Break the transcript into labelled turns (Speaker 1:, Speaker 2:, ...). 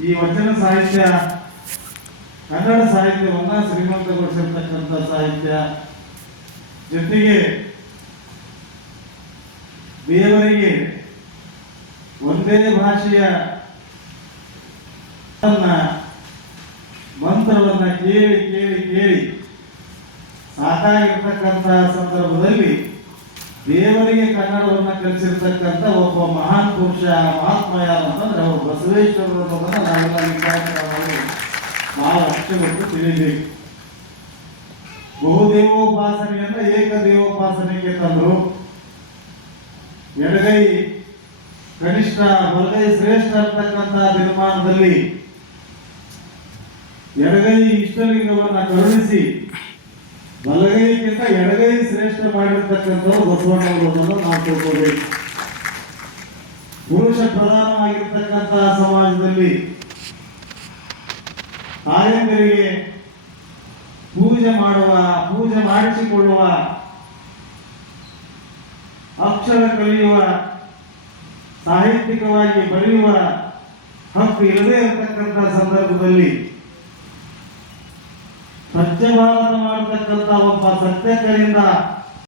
Speaker 1: ಈ ವಚನ ಸಾಹಿತ್ಯ, ಕನ್ನಡ ಸಾಹಿತ್ಯವನ್ನ ಶ್ರೀಮಂತಗೊಳಿಸಿರ್ತಕ್ಕಂಥ ಸಾಹಿತ್ಯ. ಜೊತೆಗೆ ದೇವರಿಗೆ ಒಂದೇ ಭಾಷೆಯ ಮಂತ್ರವನ್ನ ಕೇಳಿ ಕೇಳಿ ಕೇಳಿ ಸಾಕಾಗಿರ್ತಕ್ಕಂತಹ ಸಂದರ್ಭದಲ್ಲಿ ದೇವರಿಗೆ ಕನ್ನಡವನ್ನು ಕಲಿಸಿರ್ತಕ್ಕಂಥ ಒಬ್ಬ ಮಹಾನ್ ಪುರುಷ ಮಹಾತ್ಮ ಯಾರು ಅಂತಂದ್ರೆ ಅವರು ಬಸವೇಶ್ವರರು ಅನ್ನೋದನ್ನ ನಾವೆಲ್ಲ ಬಹಳ ಅಚ್ಚುಕಟ್ಟು ತಿಳಿಬೇಕು. ಬಹುದೇವೋಪಾಸನೆಯನ್ನ ಏಕದೇವೋಪಾಸನೆಗೆ ತಂದರು. ಎಡಗೈ ಕನಿಷ್ಠ ಹೊರಗೈ ಶ್ರೇಷ್ಠ ಅಂತಕ್ಕಂಥ ನಿರ್ಮಾಣದಲ್ಲಿ ಎಡಗೈ ಇಷ್ಟಲಿಂಗವನ್ನ ಕರುಣಿಸಿ ಬಲಗೈಗಿಂತ ಎಡಗೈ ಶ್ರೇಷ್ಠ ಮಾಡಿರ್ತಕ್ಕಂಥವ್ರು ಬಸವಣ್ಣವರು ನಾವು ತಿಳ್ಕೊಬೇಕು ಪುರುಷ ಪ್ರಧಾನವಾಗಿರ್ತಕ್ಕಂತಹ ಸಮಾಜದಲ್ಲಿ ತಾಯಂದಿರಿಗೆ ಪೂಜೆ ಮಾಡುವ, ಪೂಜೆ ಮಾಡಿಸಿಕೊಳ್ಳುವ, ಅಕ್ಷರ ಕಲಿಯುವ, ಸಾಹಿತ್ಯಿಕವಾಗಿ ಬರೆಯುವ ಹಕ್ಕು ಇಲ್ಲದೇ ಇರತಕ್ಕಂಥ ಸಂದರ್ಭದಲ್ಲಿ ಸ್ವಚ್ಛ ಭಾರತ ಮಾಡತಕ್ಕಂಥ ಒಬ್ಬ ಸತ್ಯಕರಿಂದ